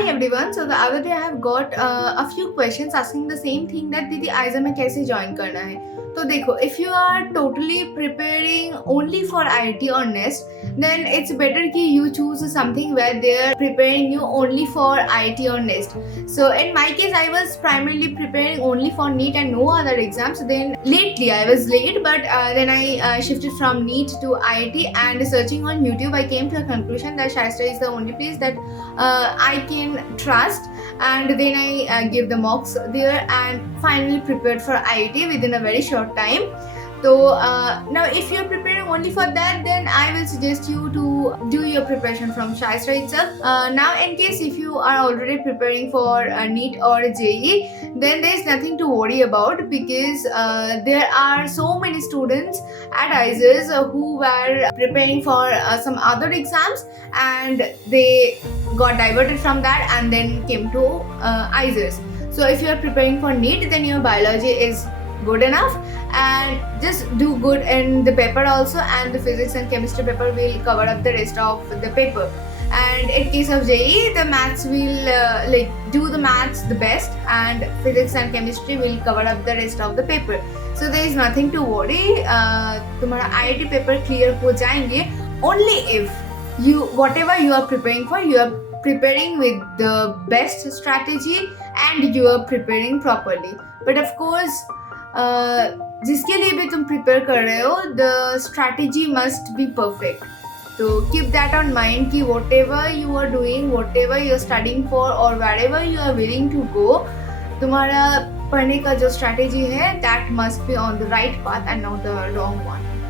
Hi everyone. So the other day I have got a few questions asking the same thing that दीदी आइजा में कैसे join करना है. तो देखो, if you are totally preparing only for IIT or NEST, then it's better कि you choose something where they are preparing you only for IIT or NEST. So in my case, I was primarily preparing only for NEET and no other exams. Then lately I was late, but then I shifted from NEET to IIT, and searching on YouTube, I came to a conclusion that Shaistra is the only place that I can trust, and then I give the mocks there and finally prepared for IIT within a very short time. So now if you're preparing only for that, then I will suggest you to do your preparation from Shaistra itself. Now in case if you are already preparing for NEET or JEE, then there is nothing to worry about, because there are so many students at IISER who were preparing for some other exams, and they got diverted from that and then came to IISER. So if you are preparing for NEET, then your biology is good enough, and just do good in the paper also, and the physics and chemistry paper will cover up the rest of the paper. And in case of JEE, the maths will do the maths the best, and physics and chemistry will cover up the rest of the paper. So there is nothing to worry. तुम्हारा IIT paper clear हो जाएंगे only if you whatever you are preparing for, you are preparing with the best strategy and you are preparing properly. But of course, जिसके लिए भी तुम prepare कर रहे हो, the strategy must be perfect. तो कीप दैट ऑन माइंड कि whatever you are doing, whatever you are studying for, और wherever you are willing to go, तुम्हारा पढ़ने का जो स्ट्रैटेजी है that must be on the right path and not the wrong one.